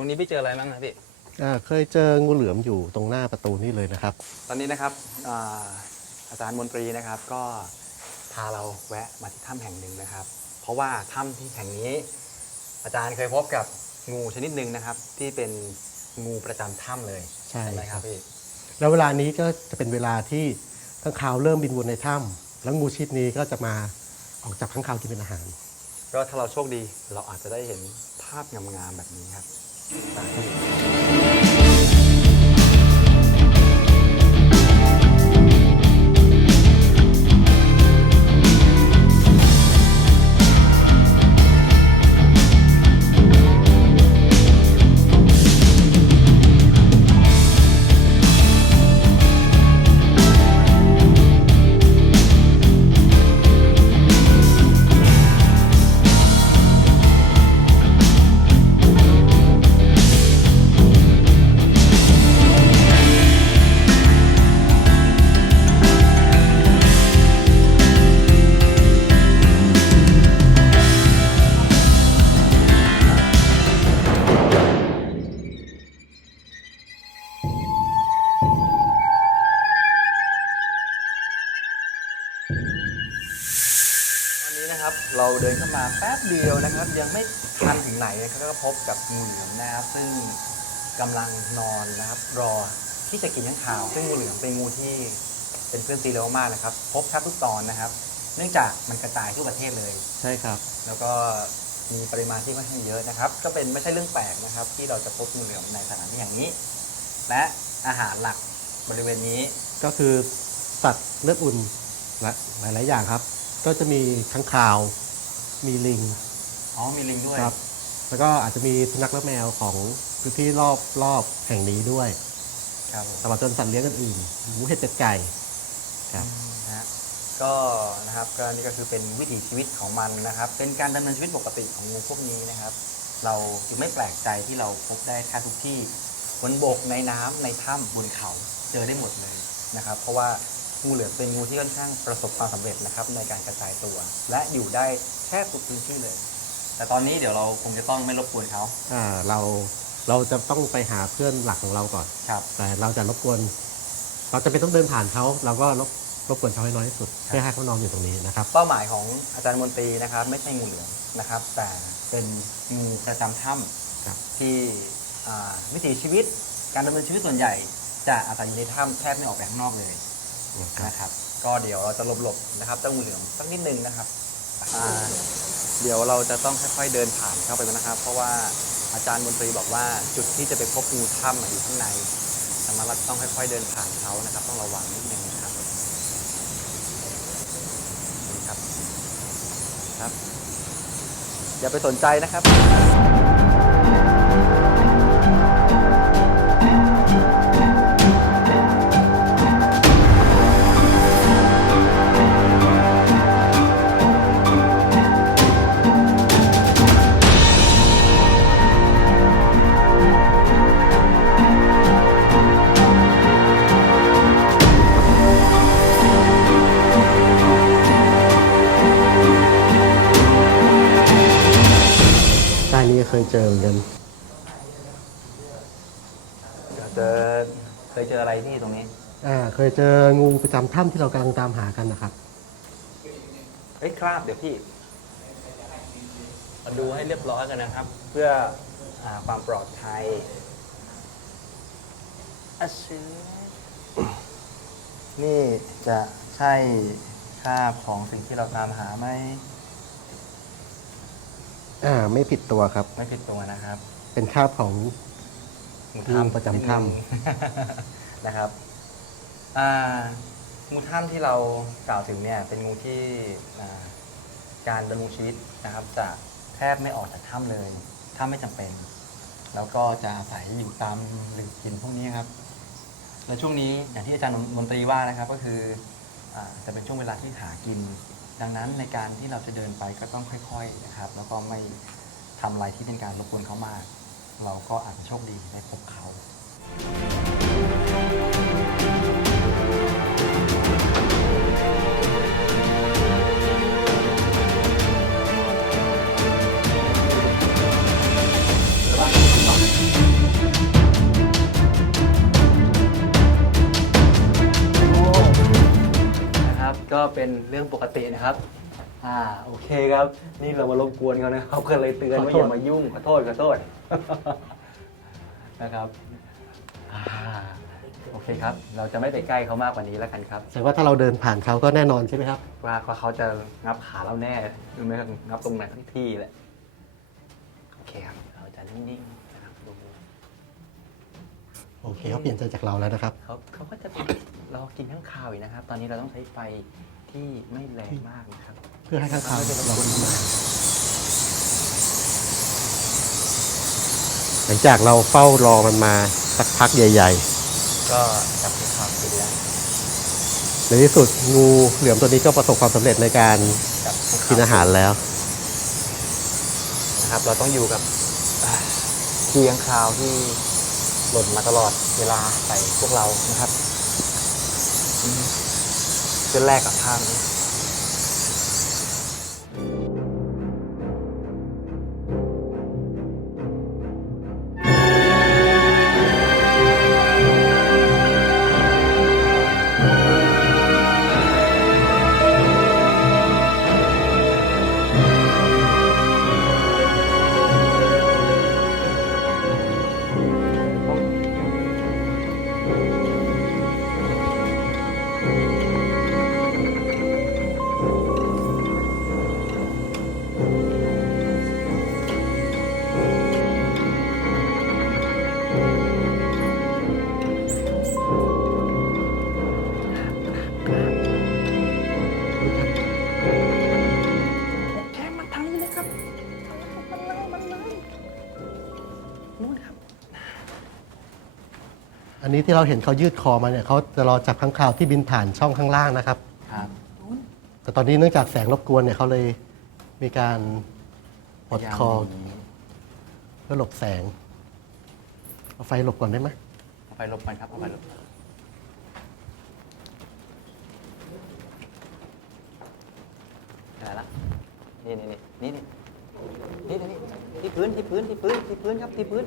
ตรงนี้พี่เจออะไรบ้างนะพี่ อ่าเคยเจองูเหลือมอยู่ตรงหน้าประตูนี่เลยนะครับ ตอนนี้นะครับอาอาจารย์มนตรีนะครับก็พาเราแวะมาที่ถ้ำแห่งหนึ่งนะครับ เพราะว่าถ้ำที่แห่งนี้ อาจารย์เคยพบกับงูชนิดหนึ่งนะครับ ที่เป็นงูประจำถ้ำเลยใช่ไหมคครัรับ บพี่แล้วเวลานี้ก็จะเป็นเวลาที่ข้างคาวเริ่มบินวนในถ้ำแล้วงูชนิดนี้ก็จะมาออกจากข้างคาวกินเป็นอาหาร ก็ถ้าเราโชคดีเราอาจจะได้เห็นภาพงามๆแบบนี้ครับ ตา เราเดินเข้ามาแป๊บเดียวนะครับ ยังไม่ทันถึงไหนนะครับก็พบกับงูเหลือมนะครับซึ่งกำลังนอนนะครับ รอที่จะกินข้างข่าว ซึ่งงูเหลือมเป็นงูที่เป็นเพื่อนซีเร็วมากนะครับ พบแทบทุกตอนนะครับ เนื่องจากมันกระจายทั่วประเทศเลย ใช่ครับ แล้วก็มีปริมาณที่ค่อนข้างเยอะนะครับ ก็เป็นไม่ใช่เรื่องแปลกนะครับ ที่เราจะพบงูเหลือมในสถานที่แห่งนี้ และอาหารหลักบริเวณนี้ก็คือสัตว์เลือดอุ่นและหลายๆอย่างครับ ก็จะมีข้างคาว มีลิงอ๋อมีลิงด้วยครับ แล้วก็อาจจะมีสุนัขและแมวของพื้นที่รอบรอบแห่งนี้ด้วยครับผมตลอดจนสัตว์เลี้ยงอื่นๆหมูเห็ดเป็ดไก่ครับนะฮะก็นะครับก็นี่ก็คือเป็นวิถีชีวิตของมันนะครับ เป็นการดำเนินชีวิตปกติของงูพวกนี้นะครับ เราจึงไม่แปลกใจที่เราพบได้แทบทุกที่บนบกในน้ำในถ้ำบนเขาเจอได้หมดเลยนะครับ เพราะว่างูเหลือมเป็นงูที่ค่อนข้างประสบความสำเร็จนะครับในการกระจายตัว และอยู่ได้ แทบทุกพื้นที่เลย แต่ตอนนี้เดี๋ยวเราคงจะต้องไม่รบกวนเขาอ่าเราเราจะต้องไปหาเพื่อนหลักของเราก่อน ครับ แต่เราจะรบกวน เราจะเป็นต้องเดินผ่านเขาเราก็รบรบกวนเขาให้น้อยที่สุดครับเพื่อให้เขานอนอยู่ตรงนี้นะครับ เป้าหมายของอาจารย์มนตรีนะครับ ไม่ใช่งูเหลือมนะครับ แต่เป็นงูประจำถ้ำครับที่อ่าวิถีชีวิต การดำเนินชีวิตส่วนใหญ่ จะอาศัยอยู่ในถ้ำแทบไม่ออกไปข้างนอกเลยนะครับ ก็เดี๋ยวเราจะหลบๆนะครับเจ้างูเหลือมสักนิดนึงนะครับ อ่าเดี๋ยวเราจะต้องค่อยๆเดินผ่านเข้าไปนะครับ เพราะว่าอาจารย์บนตรีบอกว่าจุดที่จะไปพบงูถ้ำอะอยู่ข้างในแต่เราต้องค่อยๆเดินผ่านเขานะครับ ต้องระวังนิดนึงนะครับนี่ครับครับ อย่าไปสนใจนะครับ ยเจองูประจำถ้ำที่เรากำลังตามหากันนะครับ เฮ้ยคราบเดี๋ยวพี่มาดูให้เรียบร้อยกันนะครับ เพื่ออาความปลอดภัยอะชื้อนี่จะใช่คราบของสิ่งที่เราตามหาไหมอ่า ไม่ผิดตัวครับ ไม่ผิดตัวนะครับ เป็นคราบของหมูงูประจำถ้ำนิดนึงนะครับ อ่างูถ้ำที่เรากล่าวถึงเนี่ยเป็นงูที่อ่าการดำรงชีวิตนะครับ จะแทบไม่ออกจากถ้ำเลยถ้าไม่จำเป็น แล้วก็จะอาศัยอยู่ตามหลืบกินพวกนี้ครับ และช่วงนี้อย่างที่อาจารย์มนตรีว่านะครับ ก็คืออาจะเป็นช่วงเวลาที่หากิน ดังนั้นในการที่เราจะเดินไปก็ต้องค่อยๆนะครับ แล้วก็ไม่ทำอะไรที่เป็นการรบกวนเขามาก เราก็อาจจะโชคดีได้พบเขา เป็นเรื่องปกตินะครับ อ่าโอเคครับ นี่เรามารบกวนเขานะครับก็เลยเตือนว่าขอโทษอย่ามายุ่งขอโทษขอโทษ นะครับอ่าโอเคครับ เราจะไม่ไปใกล้เขามากกว่านี้แล้วกันครับ แสดงว่าถ้าเราเดินผ่านเขาก็แน่นอนใช่ไหมครับ ว่าว่าเขาจะงับขาเราแน่หรือไม่ก็งับตรงไหนทั้งที่แหละโอเคครับ เราจะนิ่งๆนะครับดูโอเคเขาเปลี่ยนใจจากเราแล้วนะครับ เขาเขาก็จะรอกินข้างคาวอีกนะครับ ตอนนี้เราต้องใช้ไฟ ที่ไม่แรงมากนะครับเพื่อให้ข้างคาวไม่เป็นเรารบกวนขึ้นมาหลังจากเราเฝ้ารอมันมาสักพักใหญ่ ก็จับข้างคาวกินแล้วๆ ในที่สุดงูเหลือมตัวนี้ก็ประสบความสำเร็จในการจับข้างคาวกินอาหารแล้ว นะครับ เราต้องอยู่กับอ่าขี้ข้างคาวที่หล่นมาตลอดเวลาใส่พวกเรานะครับอืม เพื่อแลกกับภาพนี้ อันนี้ที่เราเห็นเขายืดคอมาเนี่ยเขาจะรอจับข้างคาวที่บินผ่านช่องข้างล่างนะครับ ครับ แต่ตอนนี้เนื่องจากแสงรบกวนเนี่ยเขาเลยมีการปลดคอเพื่อหลบแสงเอาไฟหลบก่อนได้ไหมเอาไปหลบมันครับเอาไปหลบได้ละนี่นี่นี่นี่นี่นี่นี่ที่พื้นที่พื้นที่พื้นที่พื้นครับที่พื้น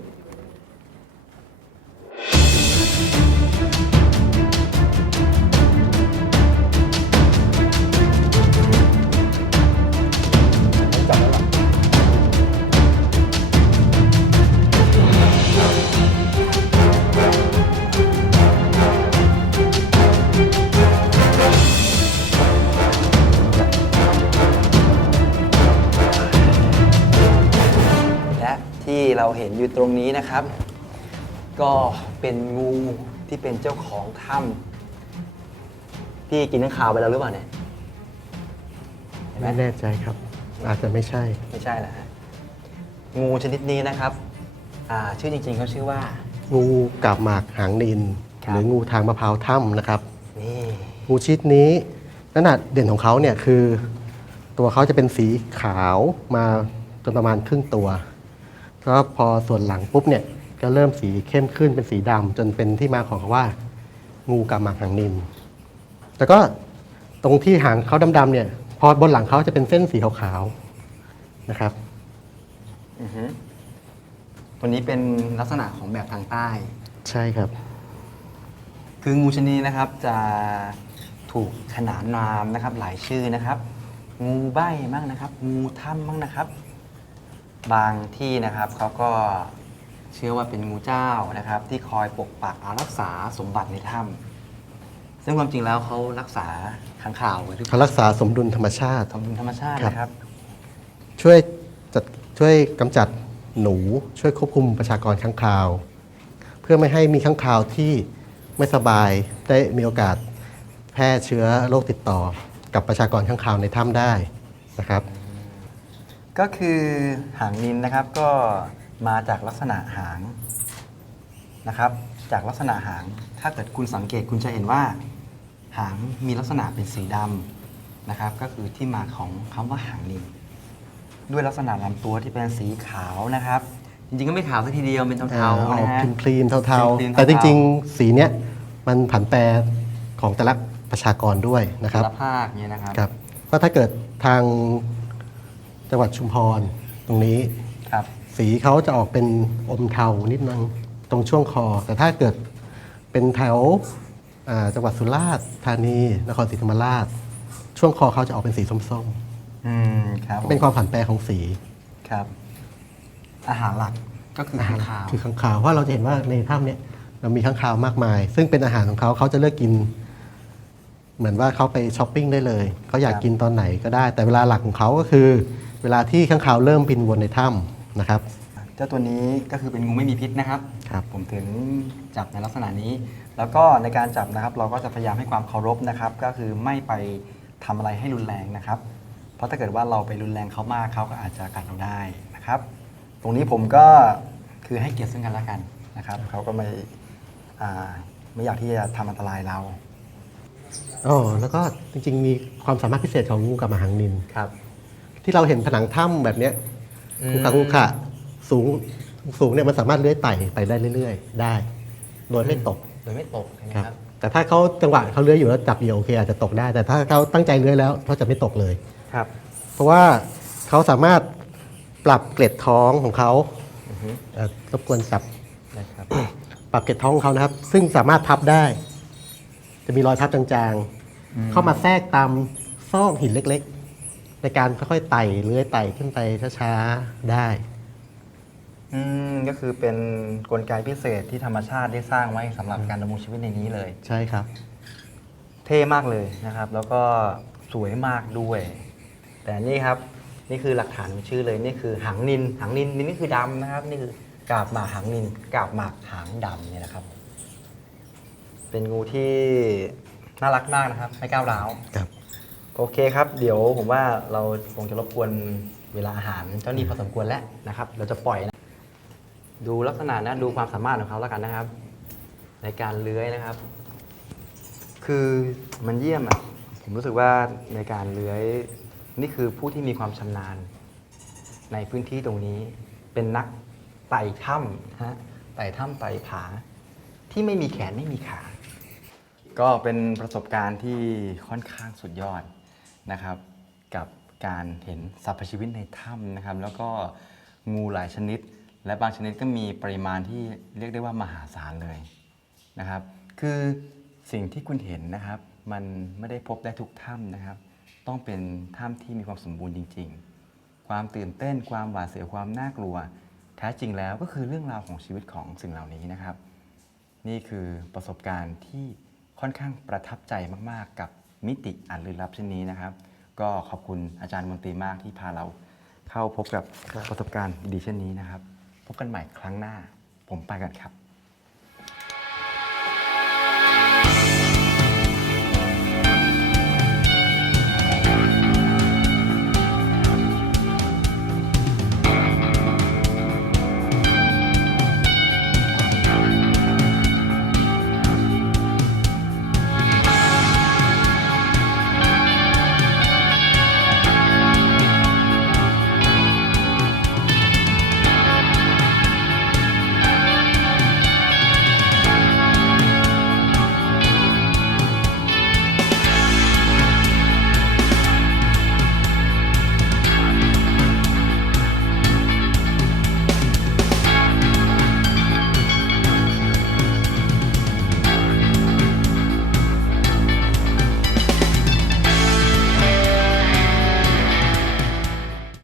เราเห็นอยู่ตรงนี้นะครับ ก็เป็นงูที่เป็นเจ้าของถ้ำพี่กินข้างคาวไปแล้วหรือเปล่าเนี่ยเห็นไหมไม่แน่ใจครับ อาจจะไม่ใช่ ไม่ใช่นะฮะงูชนิดนี้นะครับอ่าชื่อจริงๆเขาชื่อว่า งูกับหมากหางนิน ครับ หรืองูทางมะพร้าวถ้ำนะครับ นี่ งูชนิดนี้ขนาดเด่นของเขาเนี่ยคือ ตัวเขาจะเป็นสีขาวมาจนประมาณครึ่งตัว แล้วพอส่วนหลังปุ๊บเนี่ยก็เริ่มสีเข้มขึ้นเป็นสีดำจนเป็นที่มาของคำว่า งูกับหมากหางนินแต่ก็ตรงที่หางเขาดำๆเนี่ย พอบนหลังเขาจะเป็นเส้นสีขาวๆนะครับ อือฮึตัวนี้เป็นลักษณะของแบบทางใต้ ใช่ครับ คืองูชนิดนี้นะครับจะถูกขนานนามนะครับ หลายชื่อนะครับ งูใบ้บ้างนะครับ งูถ้ำบ้างนะครับ บางที่นะครับเขาก็เชื่อว่าเป็นงูเจ้านะครับ ที่คอยปกปักอารักษาสมบัติในถ้ำซึ่งความจริงแล้วเขารักษาข้างข่าวไว้ทุกเขารักษาสมดุลธรรมชาติ สมดุลธรรมชาติครับนะครับ ช่วยจัดช่วยกำจัดหนู ช่วยควบคุมประชากรข้างคาว เพื่อไม่ให้มีข้างคาวที่ไม่สบายได้มีโอกาสแพร่เชื้อโรคติดต่อกับประชากรข้างคาวในถ้ำได้นะครับ ก็คือหางนินนะครับก็มาจากลักษณะหางนะครับ จากลักษณะหางถ้าเกิดคุณสังเกตคุณจะเห็นว่า หางมีลักษณะเป็นสีดำนะครับ ก็คือที่มาของคำว่าหางนินด้วยลักษณะลำตัวที่เป็นสีขาวนะครับ จริงๆก็ไม่ขาวสักทีเดียวเป็นเทาๆออนะกฮะครีมๆเทาครีมๆๆ แต่จเทาๆริงๆ สีเนี้ยมันผันแปรของแต่ละประชากรด้วยนะครับแต่ละภาคเนี่ยนะครับ ครับก็ถ้าเกิดทาง จังหวัดชุมพรตรงนี้ ครับ สีเขาจะออกเป็นอมเทานิดนึงตรงช่วงคอ แต่ถ้าเกิดเป็นแถวอ่าจังหวัดสุราษฎร์ธานีนครศรีธรรมราชชช่วงคอเขาจะออกเป็นสีส้มอืมครับๆ เป็นความผันแปรของสี ครับ อาหารหลักก็คือข้างคาว คือข้างคาวเพราะเราจะเห็นว่าในถ้ำเนี่ยเรามีข้างคาวมากมาย ซึ่งเป็นอาหารของเขาเขาจะเลือกกิน เหมือนว่าเขาไปช้อปปิ้งได้เลย เขาอยากกินตอนไหนก็ได้ แต่เวลาหลักของเขาก็คือ เวลาที่ข้างคาวเริ่มบินวนในถ้ำนะครับ เจ้าตัวนี้ก็คือเป็นงูไม่มีพิษนะครับ ครับผมถึงจับในลักษณะนี้ แล้วก็ในการจับนะครับ เราก็จะพยายามให้ความเคารพนะครับ ก็คือไม่ไปทำอะไรให้รุนแรงนะครับ เพราะถ้าเกิดว่าเราไปรุนแรงเขามากเขาก็อาจจะกัดเราได้นะครับ ตรงนี้ผมก็คือให้เกียรติซึ่งกันและกันนะครับเขาก็ไม่อ่าไม่อยากที่จะทำอันตรายเราอ๋อแล้วก็จริงๆมีความสามารถพิเศษของงูกับมหังนิน ครับ ที่เราเห็นผนังถ้ำแบบเนี้ยงูขะงูขะสูงสูงเนี่ยมันสามารถเลื้อยไต่ไปได้เรื่อย ๆ ได้ โดยไม่ตกโดยไม่ตกใช่ไหมครับครับ แต่ถ้าเขาจังหวะเขาเลื้อยอยู่แล้วจับเหยื่อโอเคอาจจะตกได้ แต่ถ้าเขาตั้งใจเลื้อยแล้วเขาจะไม่ตกเลยครับ เพราะว่าเขาสามารถปรับเกล็ดท้องของเขาอือฮึเอ่อรบกวนจับนะครับปรับเกล็ดท้องของเขานะครับ ซึ่งสามารถพับได้ จะมีรอยพับจางๆ เข้ามาแทรกตามซอกหินเล็กๆ ในการค่อยๆไต่เลื้อยไต่ขึ้นไปช้าๆได้ อืมก็คือเป็นกลไกพิเศษที่ธรรมชาติได้สร้างไว้สำหรับการดำรงชีวิตในนี้เลย ใช่ครับ เท่มากเลยนะครับ แล้วก็สวยมากด้วย แต่นี่ครับนี่คือหลักฐานของชื่อเลยนี่คือหางนินหางนินนี่คือดำนะครับ นี่คือกาบหมากหางนินกาบหมากหางดำเนี่ยนะครับ เป็นงูที่น่ารักมากนะครับ ไม่ก้าวร้าวครับ โอเคครับ เดี๋ยวผมว่าเราคงจะรบกวนเวลาอาหารเจ้านี้พอสมควรแล้วนะครับ เราจะปล่อยนะ ดูลักษณะนะดูความสามารถของเขาแล้วกันนะครับ ในการเลื้อยนะครับ คือมันเยี่ยมอะผมรู้สึกว่าในการเลื้อยนี่คือผู้ที่มีความชำนาญ ในพื้นที่ตรงนี้เป็นนักไต่ถ้ำนะฮะไต่ถ้ำไต่ผา ที่ไม่มีแขนไม่มีขา ก็เป็นประสบการณ์ที่ค่อนข้างสุดยอด นะครับ กับการเห็นสรรพชีวิตในถ้ำนะครับ แล้วก็งูหลายชนิด และบางชนิดก็มีปริมาณที่เรียกได้ว่ามหาศาลเลยนะครับ คือสิ่งที่คุณเห็นนะครับ มันไม่ได้พบได้ทุกถ้ำนะครับ ต้องเป็นถ้ำที่มีความสมบูรณ์จริง ๆ ความตื่นเต้นความหวาดเสียวความน่ากลัว แท้จริงแล้วก็คือเรื่องราวของชีวิตของสิ่งเหล่านี้นะครับ นี่คือประสบการณ์ที่ค่อนข้างประทับใจมาก ๆ กับ มิติอันลึกลับเช่นนี้นะครับ ก็ขอบคุณอาจารย์มนตรีมากที่พาเราเข้าพบกับประสบการณ์ดีเช่นนี้นะครับ พบกันใหม่ครั้งหน้า ผมไปกันครับ